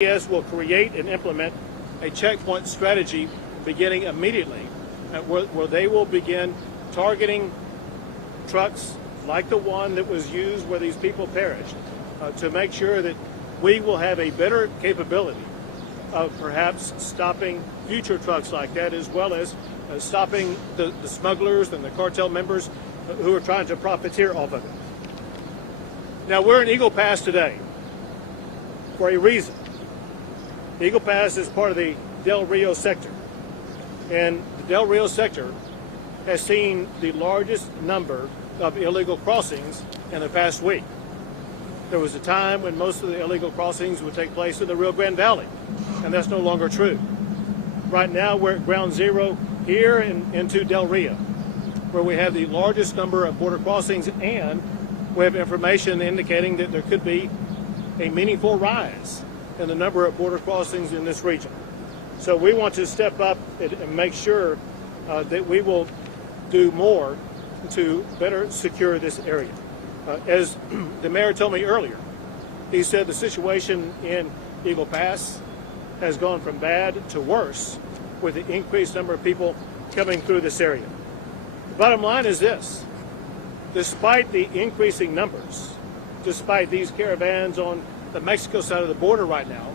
DPS will create and implement a checkpoint strategy beginning immediately, where they will begin targeting trucks like the one that was used where these people perished, to make sure that we will have a better capability of perhaps stopping future trucks like that, as well as stopping the smugglers and the cartel members who are trying to profiteer off of it. Now, we're in Eagle Pass today for a reason. Eagle Pass is part of the Del Rio sector, and the Del Rio sector has seen the largest number of illegal crossings in the past week. There was a time when most of the illegal crossings would take place in the Rio Grande Valley, and that's no longer true. Right now, we're at ground zero here into Del Rio, where we have the largest number of border crossings, and we have information indicating that there could be a meaningful rise in the number of border crossings in this region. So we want to step up and make sure that we will do more to better secure this area. As the mayor told me earlier, he said the situation in Eagle Pass has gone from bad to worse with the increased number of people coming through this area. The bottom line is this: despite the increasing numbers, despite these caravans on the Mexico side of the border right now,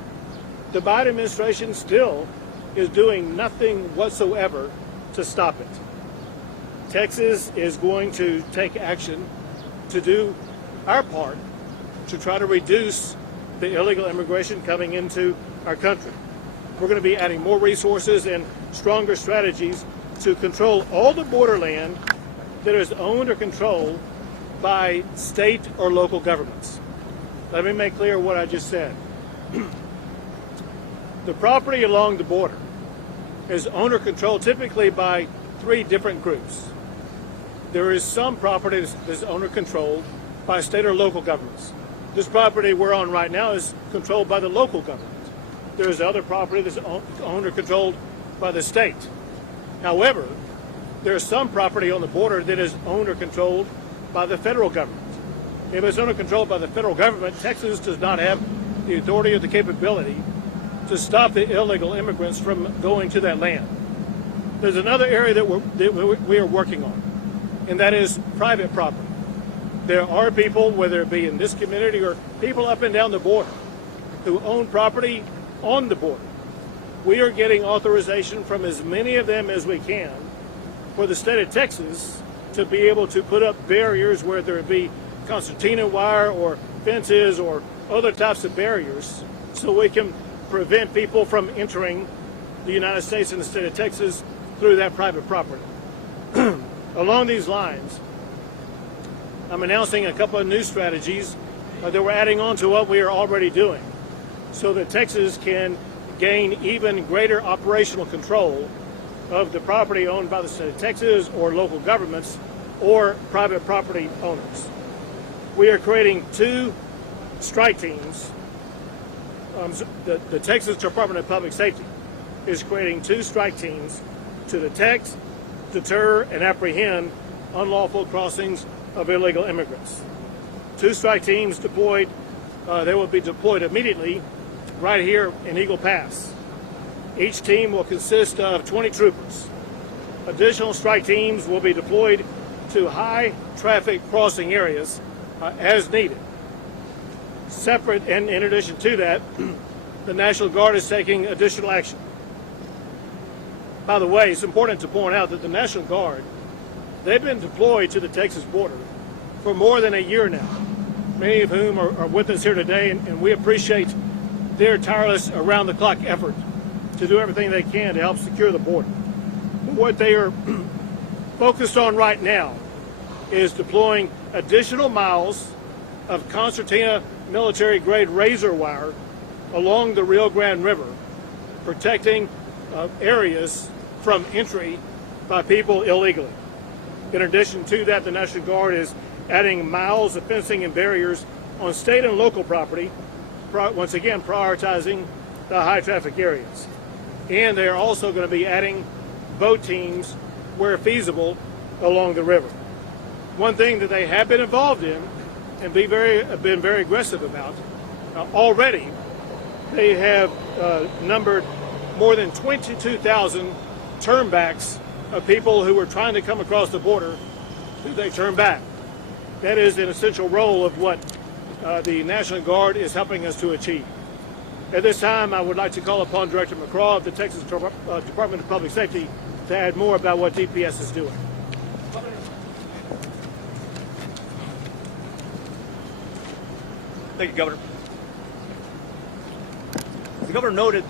the Biden administration still is doing nothing whatsoever to stop it. Texas is going to take action to do our part to try to reduce the illegal immigration coming into our country. We're going to be adding more resources and stronger strategies to control all the borderland that is owned or controlled by state or local governments. Let me make clear what I just said. The property along the border is owned or controlled typically by three different groups. There is some property that's owned or controlled by state or local governments. This property we're on right now is controlled by the local government. There's other property that's owned or controlled by the state. However, there's some property on the border that is owned or controlled by the federal government. If it's owned or controlled by the federal government, Texas does not have the authority or the capability to stop the illegal immigrants from going to that land. There's another area that we are working on, and that is private property. There are people, whether it be in this community or people up and down the border, who own property on the border. We are getting authorization from as many of them as we can for the state of Texas to be able to put up barriers, whether it be concertina wire or fences or other types of barriers, so we can prevent people from entering the United States and the state of Texas through that private property. Along these lines, I'm announcing a couple of new strategies that we're adding on to what we are already doing, so that Texas can gain even greater operational control of the property owned by the state of Texas or local governments or private property owners. We are creating two strike teams. The Texas Department of Public Safety is creating two strike teams to detect, deter, and apprehend unlawful crossings of illegal immigrants. Two strike teams deployed. They will be deployed immediately right here in Eagle Pass. Each team will consist of 20 troopers. Additional strike teams will be deployed to high traffic crossing areas as needed. Separate, and in addition to that, the National Guard is taking additional action. By the way, it's important to point out that the National Guard, they've been deployed to the Texas border for more than a year now, many of whom are with us here today, and we appreciate their tireless around-the-clock effort to do everything they can to help secure the border. But what they are focused on right now is deploying additional miles of concertina military-grade razor wire along the Rio Grande River, protecting areas from entry by people illegally. In addition to that, the National Guard is adding miles of fencing and barriers on state and local property, once again prioritizing the high traffic areas. And they are also going to be adding boat teams where feasible along the river. One thing that they have been involved in and been very aggressive about already they have numbered more than 22,000 turnbacks of people who were trying to come across the border who they turned back. That is an essential role of what the National Guard is helping us to achieve. At this time, I would like to call upon Director McCraw of the Texas Department of Public Safety to add more about what DPS is doing. Thank you, Governor. As the Governor noted,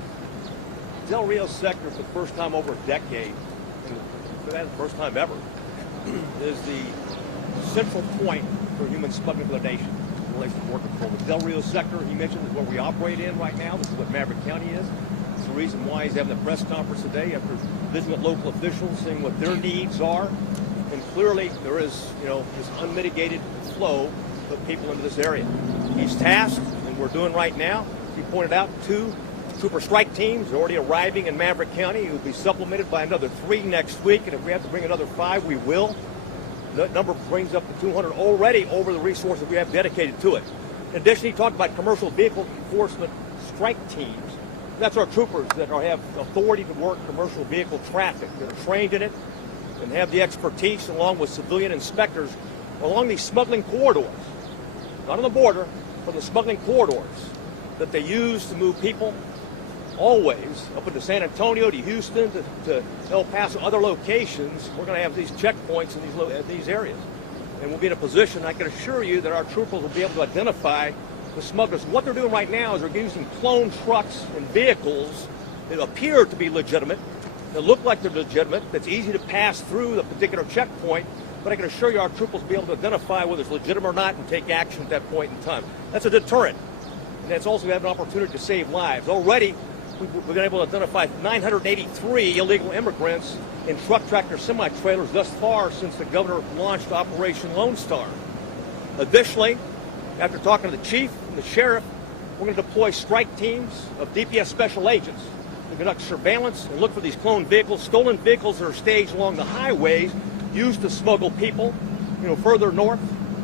Del Rio sector for the first time over a decade, and for that the first time ever, is the central point for human smuggling for the nation in relation to border control. The Del Rio sector, he mentioned, is what we operate in right now. This is what Maverick County is. It's the reason why he's having the press conference today after visiting with local officials, seeing what their needs are. And clearly there is, this unmitigated flow of people into this area. He's tasked, and we're doing right now, as he pointed out, 2 trooper strike teams are already arriving in Maverick County. It will be supplemented by another 3 next week, and if we have to bring another 5, we will. That number brings up to 200 already over the resources we have dedicated to it. In addition, he talked about commercial vehicle enforcement strike teams. That's our troopers that have authority to work commercial vehicle traffic, that are trained in it and have the expertise, along with civilian inspectors, along these smuggling corridors. Not on the border, but the smuggling corridors that they use to move people always up into San Antonio, to Houston, to El Paso, other locations. We're going to have these checkpoints in these areas. And we'll be in a position, I can assure you, that our troopers will be able to identify the smugglers. What they're doing right now is they're using clone trucks and vehicles that appear to be legitimate, that look like they're legitimate, that's easy to pass through the particular checkpoint. But I can assure you our troopers will be able to identify whether it's legitimate or not and take action at that point in time. That's a deterrent. And it's also have an opportunity to save lives. Already, we've been able to identify 983 illegal immigrants in truck, tractor, semi-trailers thus far since the governor launched Operation Lone Star. Additionally, after talking to the chief and the sheriff, we're going to deploy strike teams of DPS special agents to conduct surveillance and look for these cloned vehicles, stolen vehicles that are staged along the highways used to smuggle people, further north,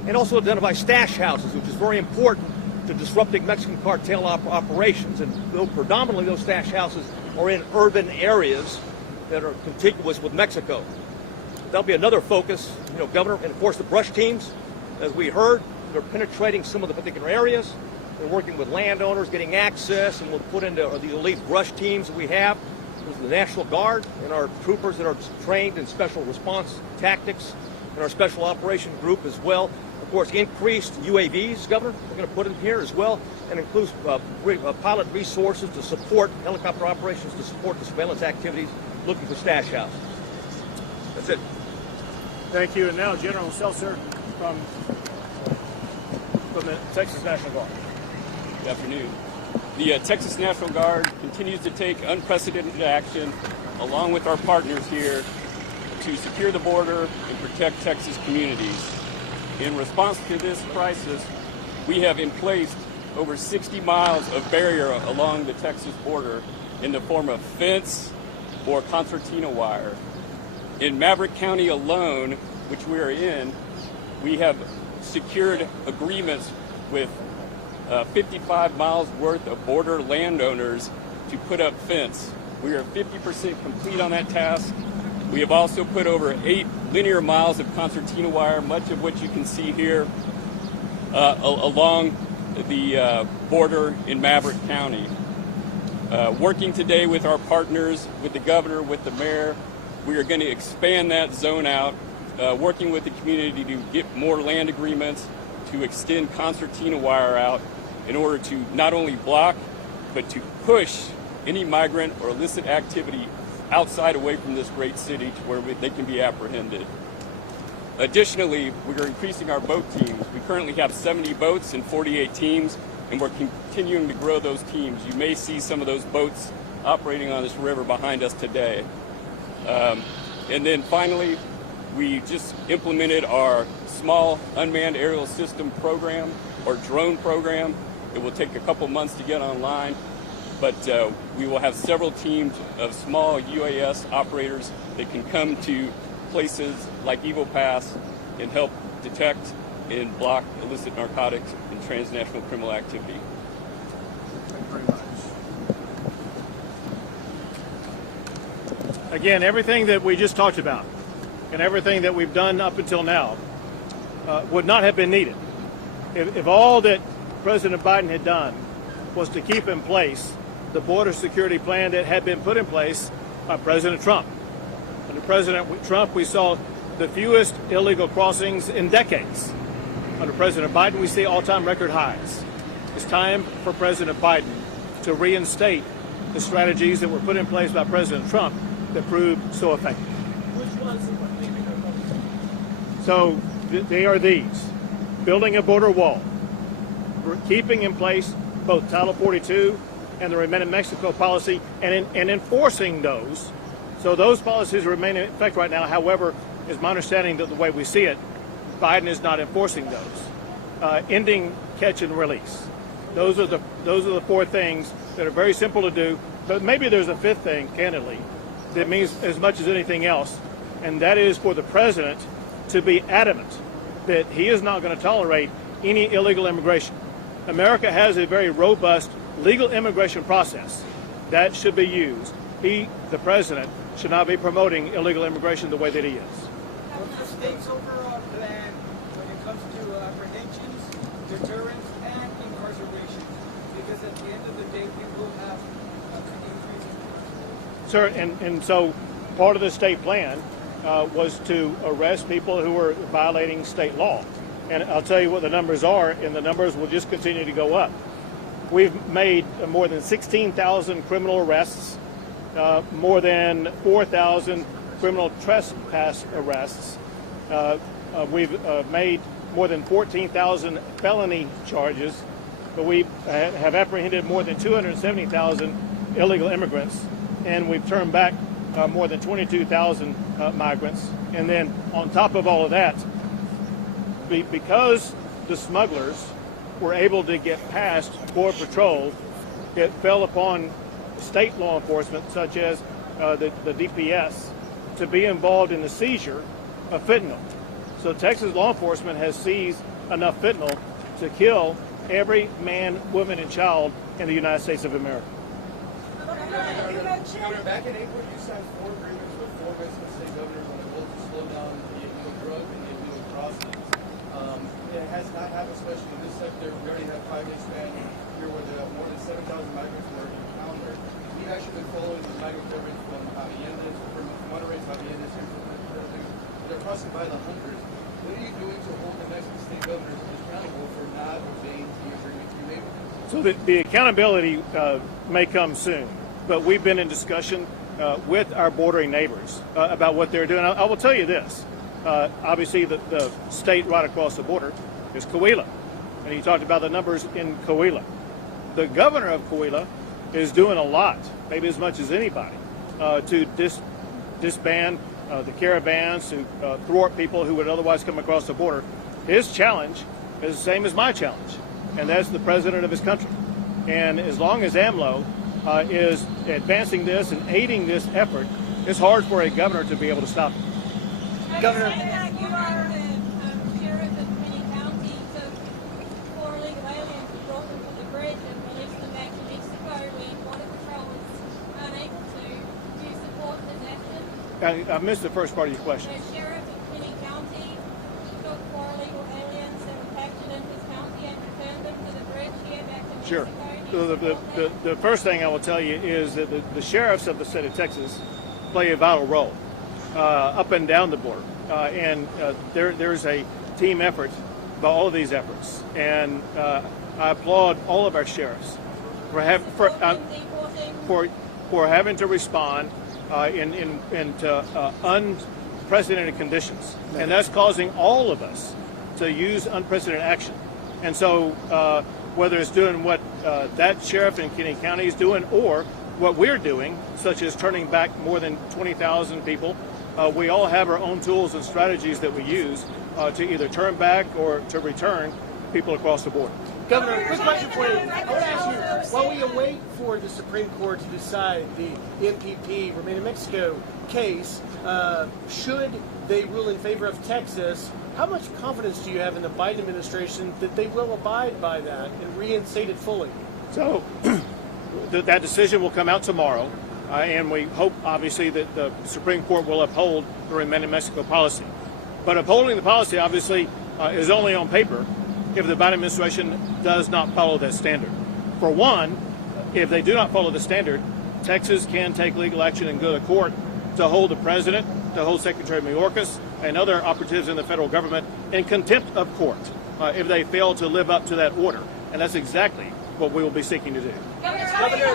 and also identify stash houses, which is very important to disrupting Mexican cartel operations. And predominantly those stash houses are in urban areas that are contiguous with Mexico. That'll be another focus, Governor. And of course the brush teams, as we heard, they're penetrating some of the particular areas. They're working with landowners, getting access, and we'll put into the elite brush teams that we have. There's the National Guard and our troopers that are trained in special response tactics, and our special operation group as well. Of course, increased UAVs, Governor, we're going to put in here as well, and includes pilot resources to support helicopter operations, to support the surveillance activities, looking for stash houses. That's it. Thank you. And now General Seltzer from the Texas National Guard. Good afternoon. The Texas National Guard continues to take unprecedented action, along with our partners here, to secure the border and protect Texas communities. In response to this crisis, we have in place over 60 miles of barrier along the Texas border in the form of fence or concertina wire. In Maverick County alone, which we are in, we have secured agreements with 55 miles worth of border landowners to put up fence. We are 50% complete on that task. We have also put over 8 linear miles of concertina wire, much of which you can see here, along the border in Maverick County. Working today with our partners, with the governor, with the mayor, we are going to expand that zone out, working with the community to get more land agreements, to extend concertina wire out in order to not only block, but to push any migrant or illicit activity outside, away from this great city, to where they can be apprehended. Additionally, we are increasing our boat teams. We currently have 70 boats and 48 teams, and we're continuing to grow those teams. You may see some of those boats operating on this river behind us today. And then finally, we just implemented our small unmanned aerial system program, or drone program. It will take a couple months to get online, but we will have several teams of small UAS operators that can come to places like Evo Pass and help detect and block illicit narcotics and transnational criminal activity. Thank you very much. Again, everything that we just talked about and everything that we've done up until now would not have been needed if all that President Biden had done was to keep in place the border security plan that had been put in place by President Trump. Under President Trump, we saw the fewest illegal crossings in decades. Under President Biden, we see all-time record highs. It's time for President Biden to reinstate the strategies that were put in place by President Trump that proved so effective. Which ones are we leaving our So they are these: building a border wall, keeping in place both Title 42 and the Remain in Mexico policy, and enforcing those. So those policies remain in effect right now. However, it's my understanding that the way we see it, Biden is not enforcing those. Ending catch and release. Those are the four things that are very simple to do. But maybe there's a fifth thing, candidly, that means as much as anything else, and that is for the president to be adamant that he is not going to tolerate any illegal immigration. America has a very robust legal immigration process that should be used. He, the president, should not be promoting illegal immigration the way that he is. What's the state's overall plan when it comes to apprehensions, deterrence, and incarceration? Because at the end of the day, we will have an increase in incarceration. Sir, and so part of the state plan was to arrest people who were violating state law. And I'll tell you what the numbers are, and the numbers will just continue to go up. We've made more than 16,000 criminal arrests, more than 4,000 criminal trespass arrests. We've made more than 14,000 felony charges, but we have apprehended more than 270,000 illegal immigrants, and we've turned back more than 22,000 migrants. And then on top of all of that, because the smugglers were able to get past Border Patrol, it fell upon state law enforcement, such as the DPS, to be involved in the seizure of fentanyl. So Texas law enforcement has seized enough fentanyl to kill every man, woman, and child in the United States of America. Governor, back in April, you signed 4 agreements with 4 Mexican state governors on the goal to slow down the illegal drug and the illegal crossings. It has not happened, especially in this sector. We already have 5 days span here where there are more than 7,000 migrants were encountered. We've actually been following the migrant caravans from Aviendas, from Monterrey to Aviendas, they're crossing by the hundreds. What are you doing to hold the Mexican state governors accountable for not obeying the agreements you made with them? So the accountability may come soon, but we've been in discussion with our bordering neighbors about what they're doing. I will tell you this. Obviously, the state right across the border is Coahuila, and you talked about the numbers in Coahuila. The governor of Coahuila is doing a lot, maybe as much as anybody, to disband the caravans, to thwart people who would otherwise come across the border. His challenge is the same as my challenge, and that's the president of his country. And as long as AMLO is advancing this and aiding this effort, it's hard for a governor to be able to stop it. Governor, you are the sheriff of many counties, so 4 illegal aliens were brought them to the bridge and released them back to Mexico when Border Patrol was unable to. Do you support this action? I missed the first part of your question. The sheriff of many counties took 4 illegal aliens that were captured in his county and returned them to the bridge here back to Mexico. Sure. Do you So support the first thing I will tell you is that the sheriffs of the state of Texas play a vital role up and down the border. And there's a team effort by all of these efforts. And I applaud all of our sheriffs for having to respond into unprecedented conditions. And that's causing all of us to use unprecedented action. And so whether it's doing what that sheriff in Kenny County is doing or what we're doing, such as turning back more than 20,000 people, we all have our own tools and strategies that we use to either turn back or to return people across the border. Governor, quick question for you. I want to ask you, while we await for the Supreme Court to decide the MPP, Remain in Mexico case, should they rule in favor of Texas, how much confidence do you have in the Biden administration that they will abide by that and reinstate it fully? So that decision will come out tomorrow. and we hope, obviously, that the Supreme Court will uphold the Remain in Mexico policy. But upholding the policy, obviously, is only on paper if the Biden administration does not follow that standard. For one, if they do not follow the standard, Texas can take legal action and go to court to hold the president, to hold Secretary Mayorkas, and other operatives in the federal government in contempt of court if they fail to live up to that order. And that's exactly what we will be seeking to do. Governor.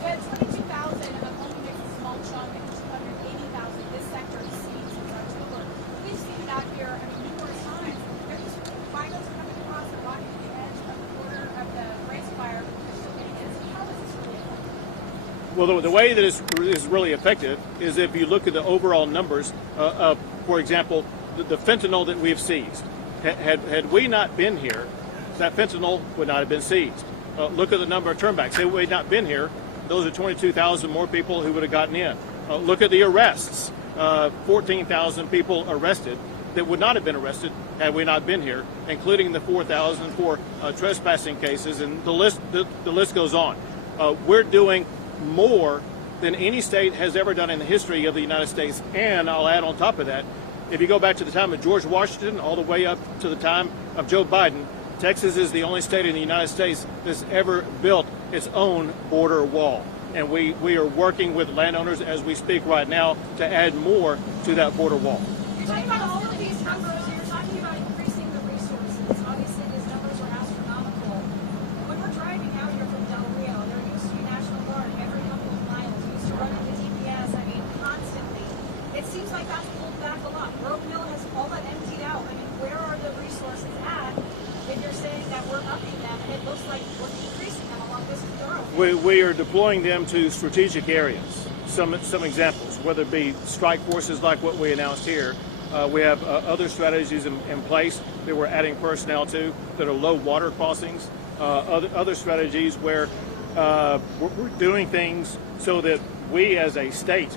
22,000 of home makes a small chunk and 280,000 this sector has seen since October. We've seen it out here, numerous times. There's migrants coming across and walking to the edge of the border of the race fire. They're still getting in. So how is this really effective? Well, the way that is really effective is if you look at the overall numbers of, for example, the fentanyl that we've seized. Had we not been here, that fentanyl would not have been seized. Look at the number of turnbacks. Had we not been here, those are 22,000 more people who would have gotten in. Look at the arrests. 14,000 people arrested that would not have been arrested had we not been here, including the 4,000 for trespassing cases, and the list goes on. We're doing more than any state has ever done in the history of the United States. And I'll add on top of that, if you go back to the time of George Washington all the way up to the time of Joe Biden, Texas is the only state in the United States that's ever built its own border wall. And we are working with landowners as we speak right now to add more to that border wall. You're talking about all of these numbers, you're talking about increasing the resources. Obviously, these numbers are astronomical. When we're driving out here from Del Rio, there used to be National Guard every couple of miles. We used to run into DPS, constantly. It seems like that's pulled back a lot. Road Mill has all that emptied out. Where are the resources at if you're saying that we're upping them and it looks like we're decreasing them along this thoroughfare? We are deploying them to strategic areas. Some examples, whether it be strike forces like what we announced here. We have other strategies in place that we're adding personnel to that are low water crossings. Other strategies where we're doing things so that we as a state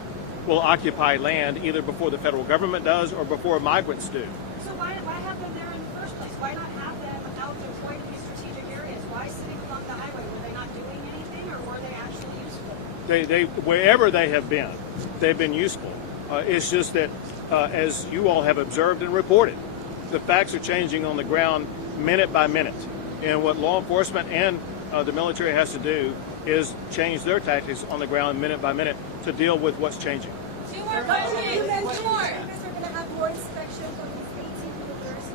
will occupy land either before the federal government does or before migrants do. So why have them there in the first place? Why not have them out deployed in these strategic areas? Why sitting along the highway? Were they not doing anything, or were they actually useful? They wherever they have been, they've been useful. It's just that, as you all have observed and reported, the facts are changing on the ground minute by minute. And what law enforcement and the military has to do is change their tactics on the ground minute by minute to deal with what's changing. Two more questions. You mentioned Two more. that they're going to have more inspections of these 18 movers.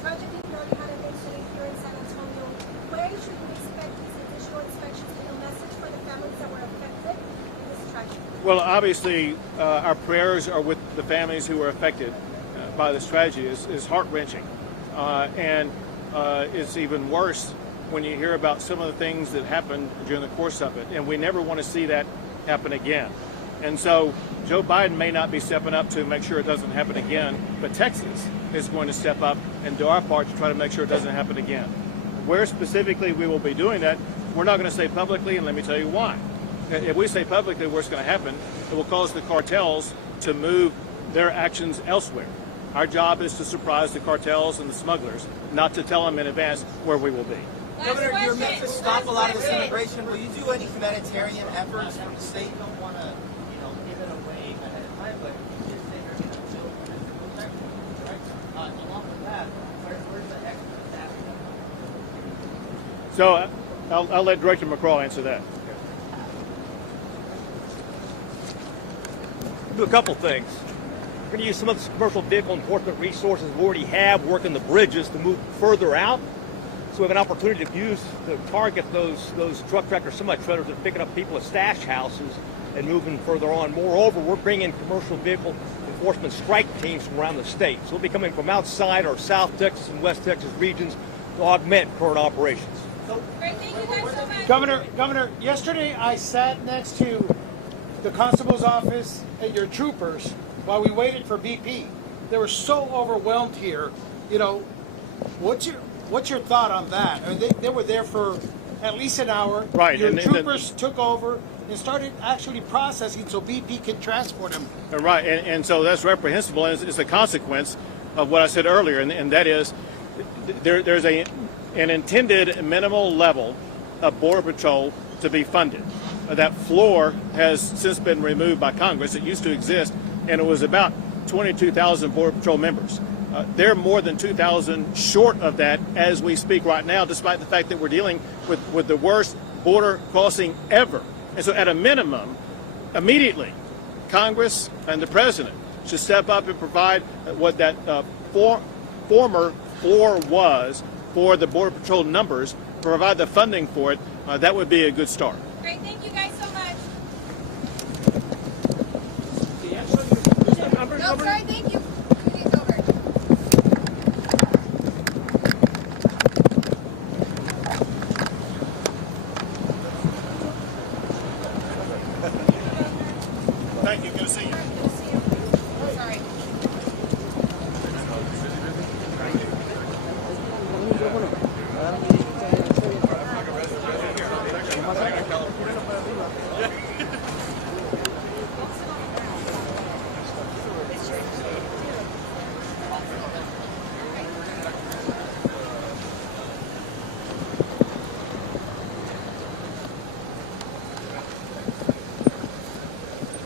Tragically, we already had an incident here in San Antonio. When should we expect these additional inspections and a message for the families that were affected in this tragedy? Well, obviously, our prayers are with the families who were affected by this tragedy. It's heart-wrenching. And it's even worse when you hear about some of the things that happened during the course of it. And we never want to see that happen again. And so Joe Biden may not be stepping up to make sure it doesn't happen again, but Texas is going to step up and do our part to try to make sure it doesn't happen again. Where specifically we will be doing that, we're not going to say publicly, and let me tell you why. If we say publicly what's going to happen, it will cause the cartels to move their actions elsewhere. Our job is to surprise the cartels and the smugglers, not to tell them in advance where we will be. Governor, you're meant to stop a lot of this immigration. Will you do any humanitarian efforts from the state? You don't want to, give it away ahead of time, but you just say you're going to build physical protection, right? Along with that, where's the extra staff? So I'll let Director McCraw answer that. Do a couple things. We're going to use some of this commercial vehicle enforcement resources we already have working the bridges to move further out. So we have an opportunity to target those truck tractor semi-trailers that are picking up people at stash houses and moving further on. Moreover, we're bringing commercial vehicle enforcement strike teams from around the state. So they'll be coming from outside our South Texas and West Texas regions to augment current operations. Great, thank you guys so much. Governor, yesterday I sat next to the constable's office and your troopers while we waited for BP. They were so overwhelmed here. What's your thought on that? They were there for at least an hour. Right. Your troopers took over and started actually processing so BP could transport them. Right, and so that's reprehensible, and it's a consequence of what I said earlier, and that is there's an intended minimal level of Border Patrol to be funded. that floor has since been removed by Congress. It used to exist, and it was about 22,000 Border Patrol members. They're more than 2,000 short of that as we speak right now, despite the fact that we're dealing with the worst border crossing ever. And so at a minimum, immediately, Congress and the President should step up and provide what that former floor was for the Border Patrol numbers, provide the funding for it. That would be a good start. Great, thank you guys so much. No, sorry, thank you. Meeting's over. Thank you. Good to see you.